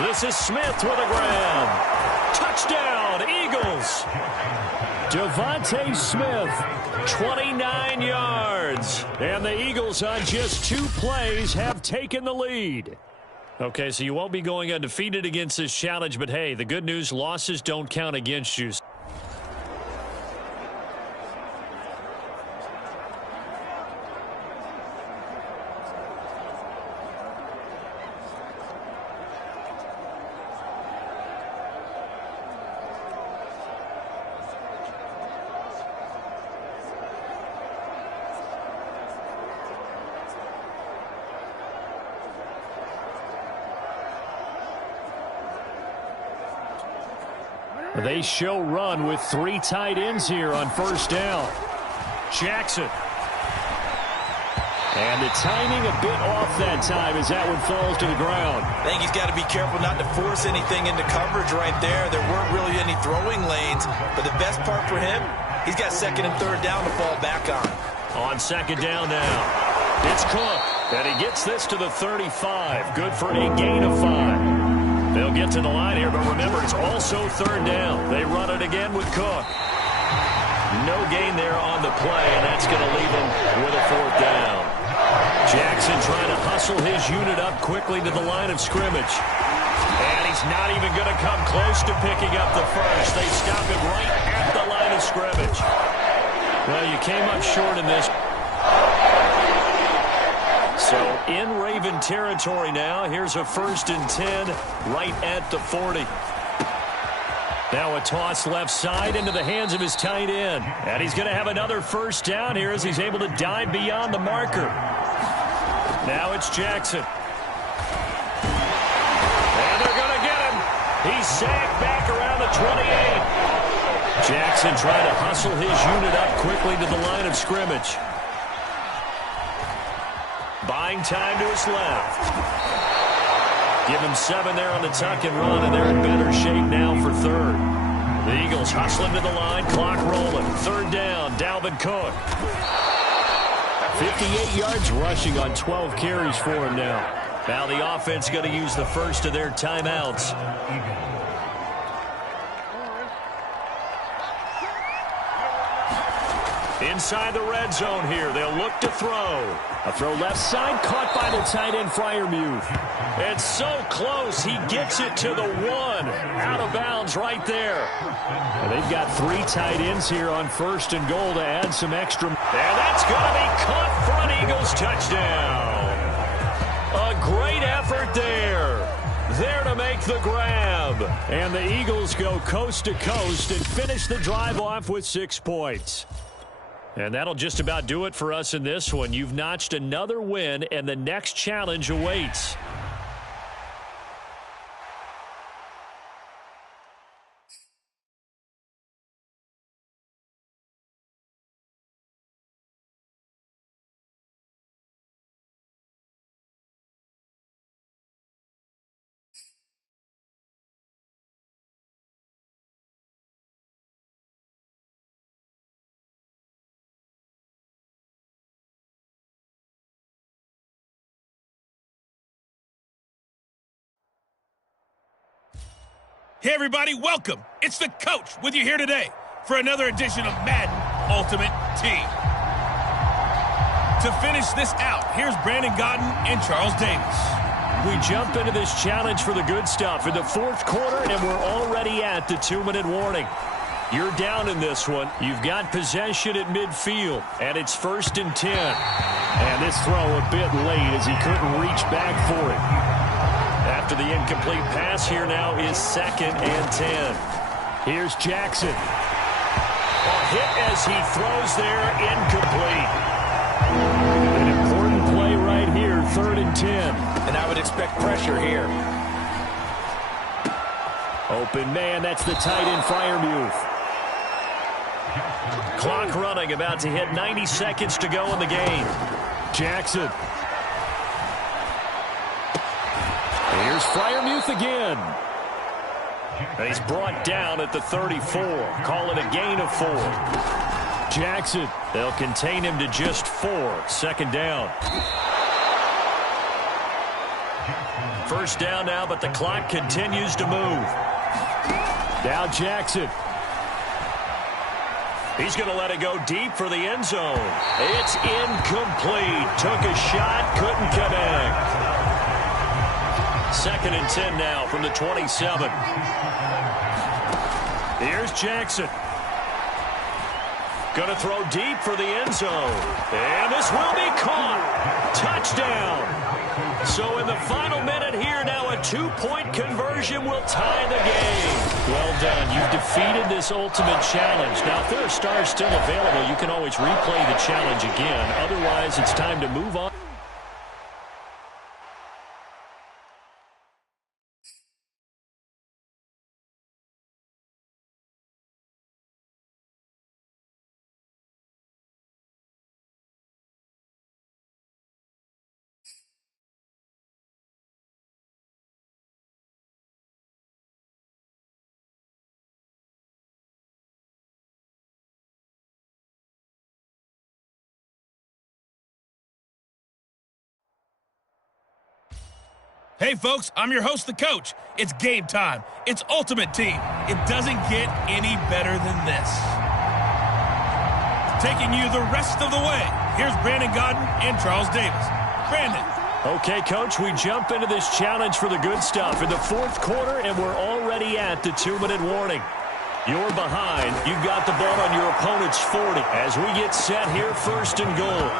This is Smith with a grab. Touchdown, Eagles. Devontae Smith, 29 yards. And the Eagles on just 2 plays have taken the lead. Okay, so you won't be going undefeated against this challenge, but hey, the good news, losses don't count against you. They show run with 3 tight ends here on first down. Jackson. And the timing a bit off that time as that one falls to the ground. I think he's got to be careful not to force anything into coverage right there. There weren't really any throwing lanes, but the best part for him, he's got second and third down to fall back on. On second down now, it's Cook. And he gets this to the 35. Good for a gain of 5. They'll get to the line here, but remember, it's also third down. They run it again with Cook. No gain there on the play, and that's going to leave them with a fourth down. Jackson trying to hustle his unit up quickly to the line of scrimmage. And he's not even going to come close to picking up the first. They stop him right at the line of scrimmage. Well, you came up short in this. So in Raven territory now. Here's a 1st and 10 right at the 40. Now a toss left side into the hands of his tight end. And he's going to have another first down here as he's able to dive beyond the marker. Now it's Jackson. And they're going to get him. He's sacked back around the 28. Jackson trying to hustle his unit up quickly to the line of scrimmage. Buying time to his left. Give him 7 there on the tuck and run, and they're in better shape now for third. The Eagles hustling to the line, clock rolling. Third down, Dalvin Cook. 58 yards rushing on 12 carries for him now. Now the offense going to use the first of their timeouts. Inside the red zone here, they'll look to throw. A throw left side, caught by the tight end, Freiermuth. It's so close, he gets it to the 1. Out of bounds right there. And they've got 3 tight ends here on 1st and goal to add some extra. And that's going to be caught for an Eagles touchdown. A great effort there. There to make the grab. And the Eagles go coast to coast and finish the drive off with 6 points. And that'll just about do it for us in this one. You've notched another win, and the next challenge awaits. Hey, everybody, welcome. It's the coach with you here today for another edition of Madden Ultimate Team. To finish this out, here's Brandon Godden and Charles Davis. We jump into this challenge for the good stuff in the 4th quarter, and we're already at the 2-minute warning. You're down in this one. You've got possession at midfield, and it's 1st and 10. And this throw a bit late as he couldn't reach back for it. After the incomplete pass, here now is 2nd and 10. Here's Jackson. A hit as he throws there, incomplete. An important play right here, 3rd and 10. And I would expect pressure here. Open man, that's the tight end Freiermuth. Clock running, about to hit 90 seconds to go in the game. Jackson. Here's Freiermuth again. And he's brought down at the 34. Call it a gain of 4. Jackson. They'll contain him to just 4. 2nd down. 1st down now, but the clock continues to move. Now Jackson. He's going to let it go deep for the end zone. It's incomplete. Took a shot, couldn't connect. 2nd and 10 now from the 27. Here's Jackson. Going to throw deep for the end zone. And this will be caught. Touchdown. So in the final minute here, now a 2-point conversion will tie the game. Well done. You've defeated this ultimate challenge. Now, if there are stars still available, you can always replay the challenge again. Otherwise, it's time to move on. Hey, folks, I'm your host, the coach. It's game time. It's Ultimate Team. It doesn't get any better than this. Taking you the rest of the way, here's Brandon Godden and Charles Davis. Brandon. Okay, Coach, we jump into this challenge for the good stuff in the 4th quarter, and we're already at the 2-minute warning. You're behind. You've got the ball on your opponent's 40 as we get set here, 1st and goal.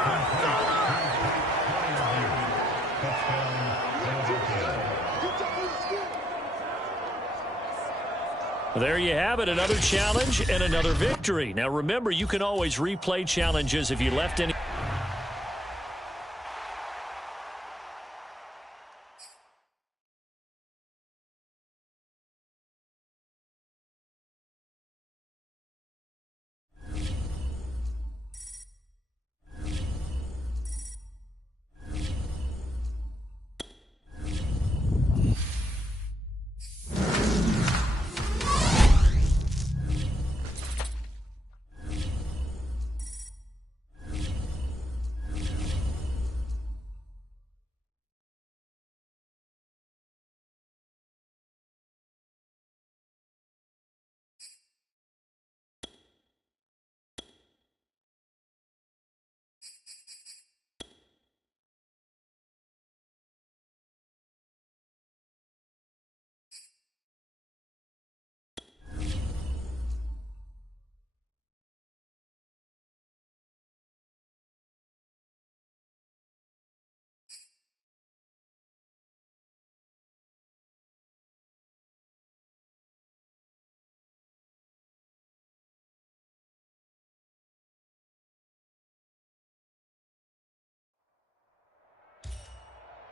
There you have it, another challenge and another victory. Now remember, you can always replay challenges if you left any...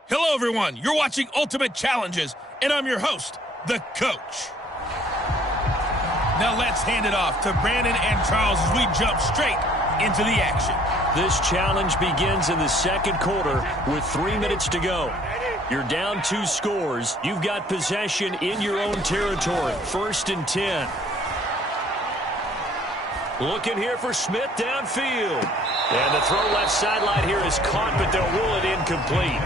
Hello, everyone. You're watching Ultimate Challenges, and I'm your host, the coach. Now let's hand it off to Brandon and Charles as we jump straight into the action. This challenge begins in the 2nd quarter with 3 minutes to go. You're down 2 scores. You've got possession in your own territory. 1st and 10. Looking here for Smith downfield. And the throw left sideline here is caught, but they'll rule it incomplete.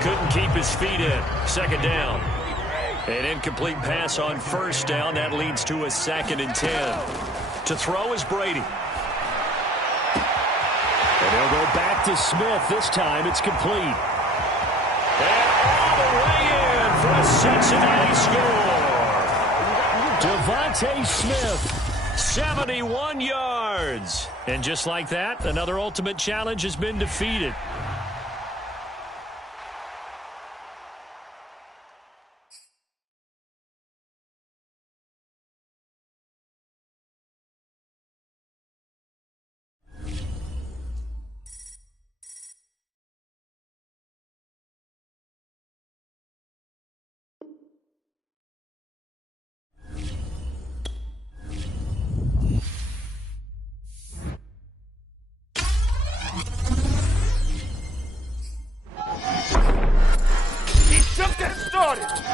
Couldn't keep his feet in. 2nd down. An incomplete pass on 1st down. That leads to a 2nd and 10. To throw is Brady. And they'll go back to Smith. This time it's complete. And all the way in for a Cincinnati score. Devontae Smith 71 yards. And just like that, another Ultimate Challenge has been defeated. Just get started.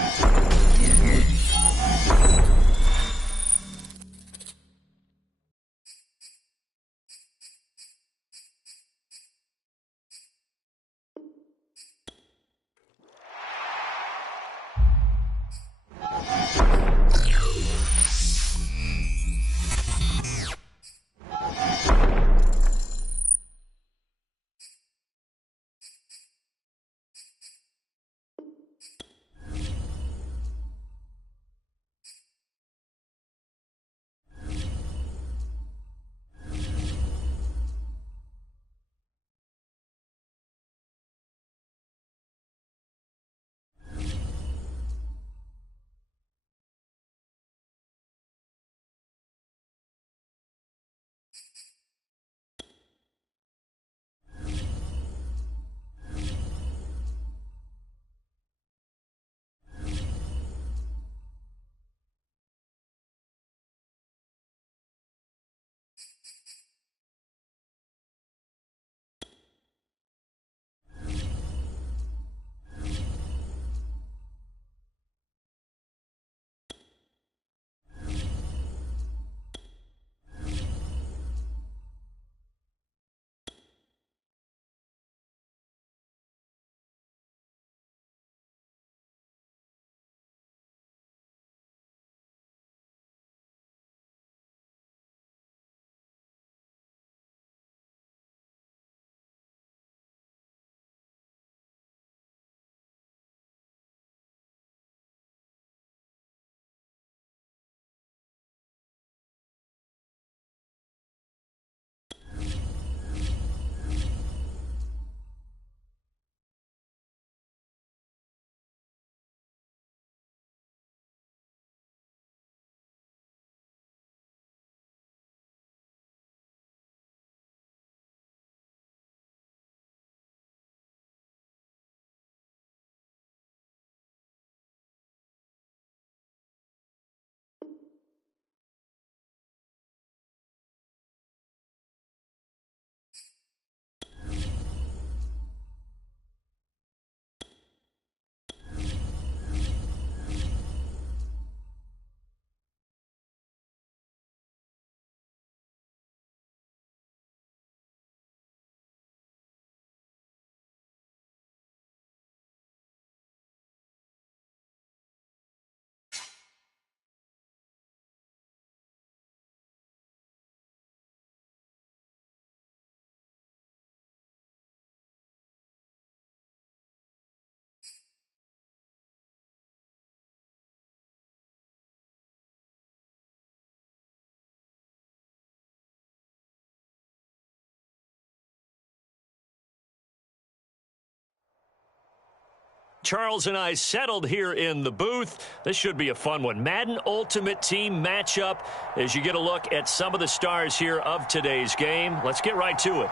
Charles and I settled here in the booth. This should be a fun one. Madden Ultimate Team matchup as you get a look at some of the stars here of today's game. Let's get right to it.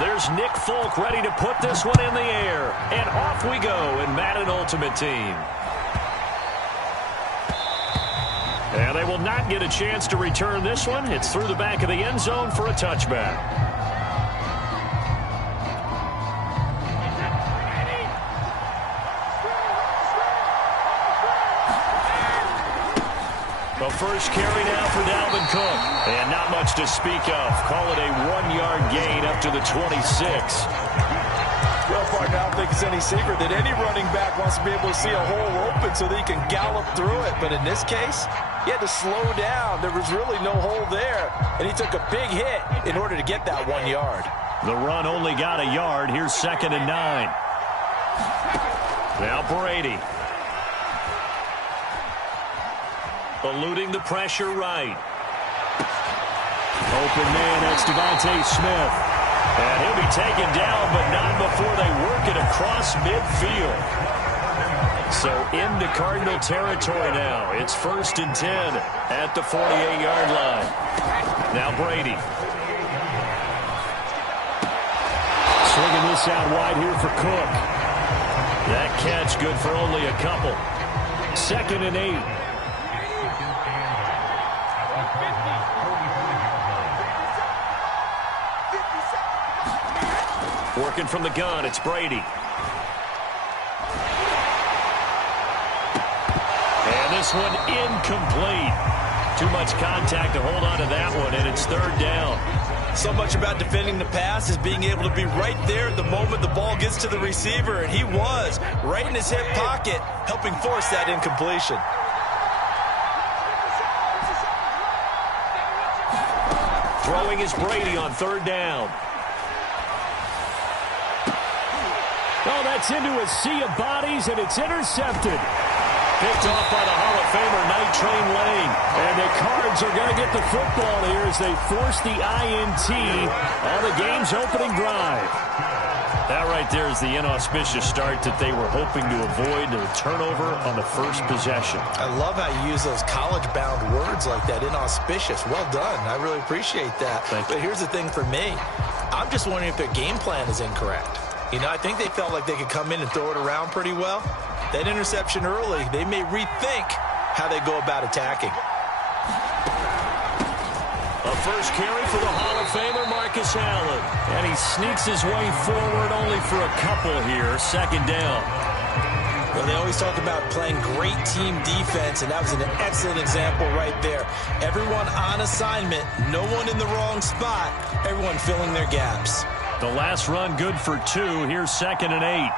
There's Nick Folk ready to put this one in the air. And off we go in Madden Ultimate Team. And they will not get a chance to return this one. It's through the back of the end zone for a touchback. The first carry now for Dalvin Cook. And not much to speak of. Call it a 1-yard gain up to the 26. Well, partner, I don't think it's any secret that any running back wants to be able to see a hole open so that he can gallop through it. But in this case, he had to slow down. There was really no hole there, and he took a big hit in order to get that 1 yard. The run only got a yard. Here's 2nd and 9. Now Brady. Eluding the pressure right. Open man, that's Devontae Smith. And he'll be taken down, but not before they work it across midfield. So into Cardinal territory now. It's 1st and 10 at the 48-yard line. Now Brady. Swinging this out wide here for Cook. That catch good for only a couple. 2nd and 8. Working from the gun, it's Brady. And this one incomplete. Too much contact to hold on to that one, and it's 3rd down. So much about defending the pass is being able to be right there at the moment the ball gets to the receiver, and he was right in his hip pocket, helping force that incompletion. Throwing is Brady on 3rd down. Oh, that's into a sea of bodies, and it's intercepted. Picked off by the Hall of Famer Night Train Lane. And the Cards are going to get the football here as they force the INT on the game's opening drive. That right there is the inauspicious start that they were hoping to avoid, the turnover on the first possession. I love how you use those college-bound words like that, inauspicious. Well done. I really appreciate that. But here's the thing for me. I'm just wondering if their game plan is incorrect. You know, I think they felt like they could come in and throw it around pretty well. That interception early, they may rethink how they go about attacking. A first carry for the Hall of Famer Marcus Allen. And he sneaks his way forward only for a couple here. 2nd down. Well, they always talk about playing great team defense, and that was an excellent example right there. Everyone on assignment, no one in the wrong spot, everyone filling their gaps. The last run good for 2. Here's 2nd and 8.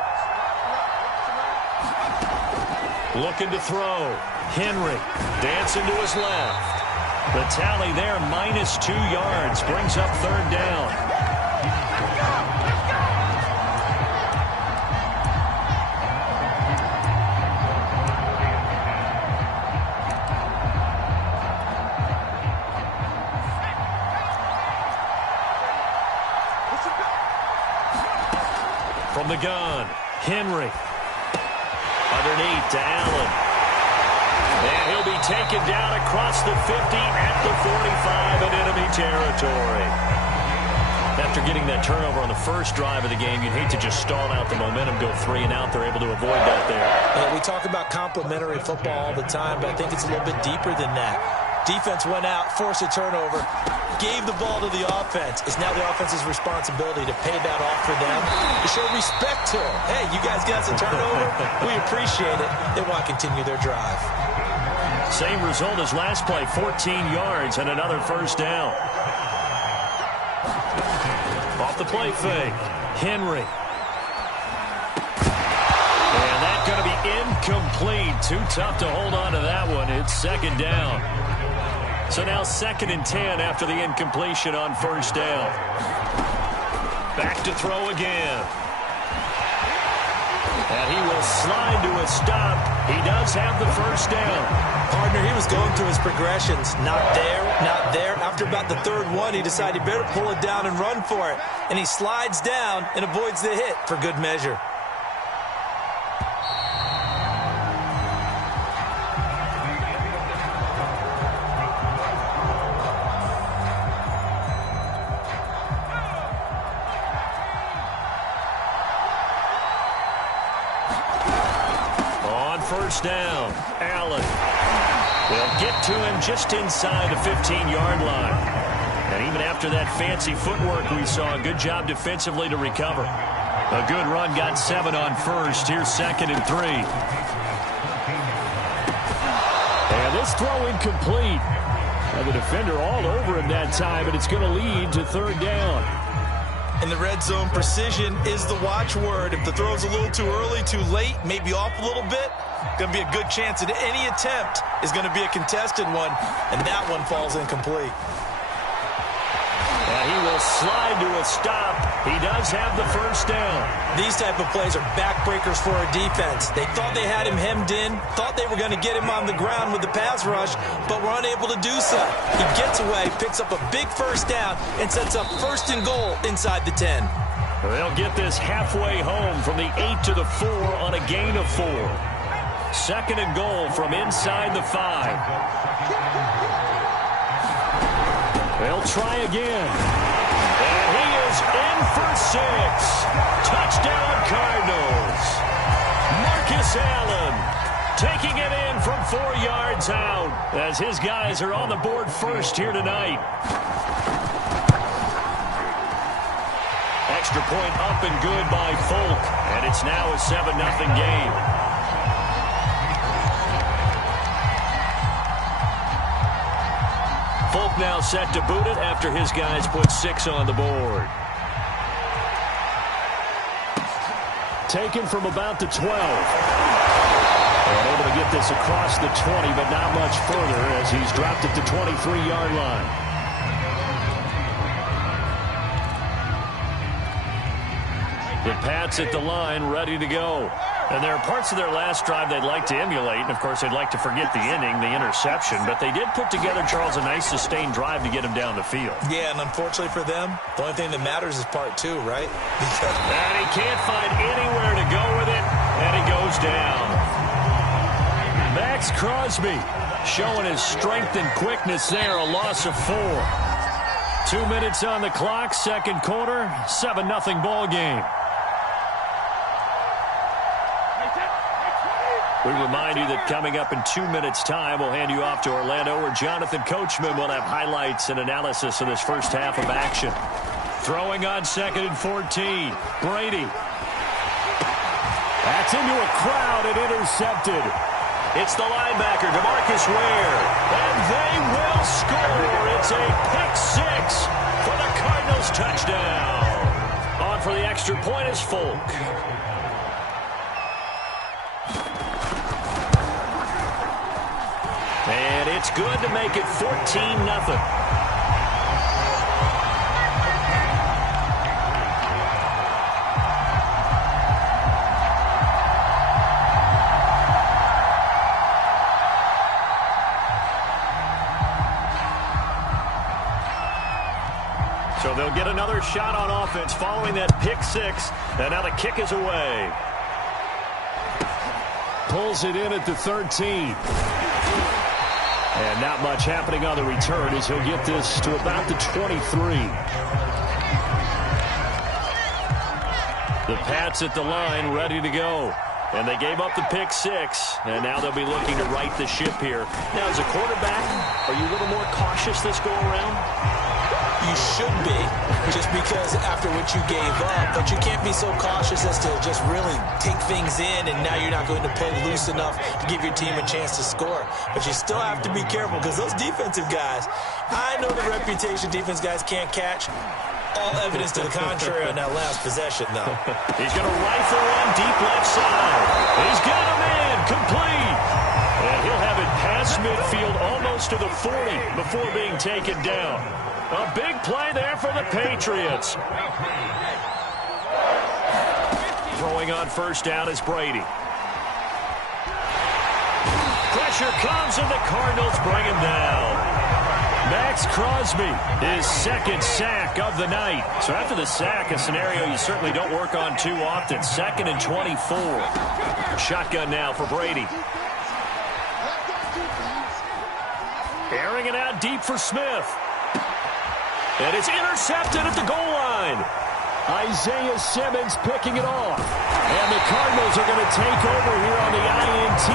Looking to throw. Henry dancing to his left. The tally there, -2 yards, brings up 3rd down. From the gun, Henry. Underneath to Allen. And he'll be taken down across the 50 at the 45 in enemy territory. After getting that turnover on the first drive of the game, you'd hate to just stall out the momentum, go 3 and out. They're able to avoid that there. Yeah, we talk about complementary football all the time, but I think it's a little bit deeper than that. Defense went out, forced a turnover, gave the ball to the offense. It's now the offense's responsibility to pay that off for them, to show respect to them. Hey, you guys got some turnover? We appreciate it. They want to continue their drive. Same result as last play, 14 yards and another 1st down. Off the play fake, Henry. And that's going to be incomplete. Too tough to hold on to that one. It's 2nd down. So now 2nd and 10 after the incompletion on 1st down. Back to throw again. And he will slide to a stop. He does have the 1st down. Partner, he was going through his progressions. Not there, not there. After about the 3rd one, he decided he better pull it down and run for it. And he slides down and avoids the hit for good measure. First down, Allen. They'll get to him just inside the 15-yard line. And even after that fancy footwork we saw, a good job defensively to recover. A good run, got 7 on 1st. Here's 2nd and 3. And this throw incomplete. And the defender all over him that time, and it's going to lead to 3rd down. In the red zone, precision is the watchword. If the throw's a little too early, too late, maybe off a little bit, going to be a good chance that any attempt is going to be a contested one, and that one falls incomplete. And he will slide to a stop. He does have the first down. These type of plays are backbreakers for a defense. They thought they had him hemmed in, thought they were going to get him on the ground with the pass rush, but were unable to do so. He gets away, picks up a big first down, and sets up 1st and goal inside the 10. They'll get this halfway home from the 8 to the 4 on a gain of 4. 2nd and goal from inside the 5. They'll try again. And he is in for 6. Touchdown, Cardinals. Marcus Allen taking it in from 4 yards out as his guys are on the board first here tonight. Extra point up and good by Folk. And it's now a 7-0 game. Folk now set to boot it after his guys put 6 on the board. Taken from about the 12. And able to get this across the 20, but not much further as he's dropped it to 23-yard line. The Pats at the line, ready to go. And there are parts of their last drive they'd like to emulate. And, of course, they'd like to forget the inning, the interception. But they did put together, Charles, a nice sustained drive to get him down the field. Yeah, and unfortunately for them, the only thing that matters is part 2, right? And he can't find anywhere to go with it, and he goes down. Max Crosby showing his strength and quickness there, a loss of 4. 2 minutes on the clock, 2nd quarter, 7-0 ball game. We remind you that coming up in 2 minutes' time, we'll hand you off to Orlando, where Jonathan Coachman will have highlights and analysis of this first half of action. Throwing on 2nd and 14. Brady. That's into a crowd and intercepted. It's the linebacker, DeMarcus Ware. And they will score. It's a pick-6 for the Cardinals touchdown. On for the extra point is Folk. And it's good to make it 14-0. So they'll get another shot on offense following that pick-6. And now the kick is away. Pulls it in at the 13. And not much happening on the return as he'll get this to about the 23. The Pats at the line ready to go. And they gave up the pick-6. And now they'll be looking to right the ship here. Now, as a quarterback, are you a little more cautious this go-around? You should be, just because after what you gave up, but you can't be so cautious as to just really take things in, and now you're not going to play loose enough to give your team a chance to score. But you still have to be careful, because those defensive guys, I know the reputation defense guys can't catch. All evidence to the contrary on that last possession, though. He's going to rifle one deep left side. He's got him in, complete. And he'll have it past midfield almost to the 40 before being taken down. A big play there for the Patriots. Throwing on first down is Brady. Pressure comes and the Cardinals bring him down. Max Crosby, his 2nd sack of the night. So after the sack, a scenario you certainly don't work on too often. 2nd and 24. Shotgun now for Brady. Airing it out deep for Smith. And it's intercepted at the goal line. Isaiah Simmons picking it off. And the Cardinals are going to take over here on the INT.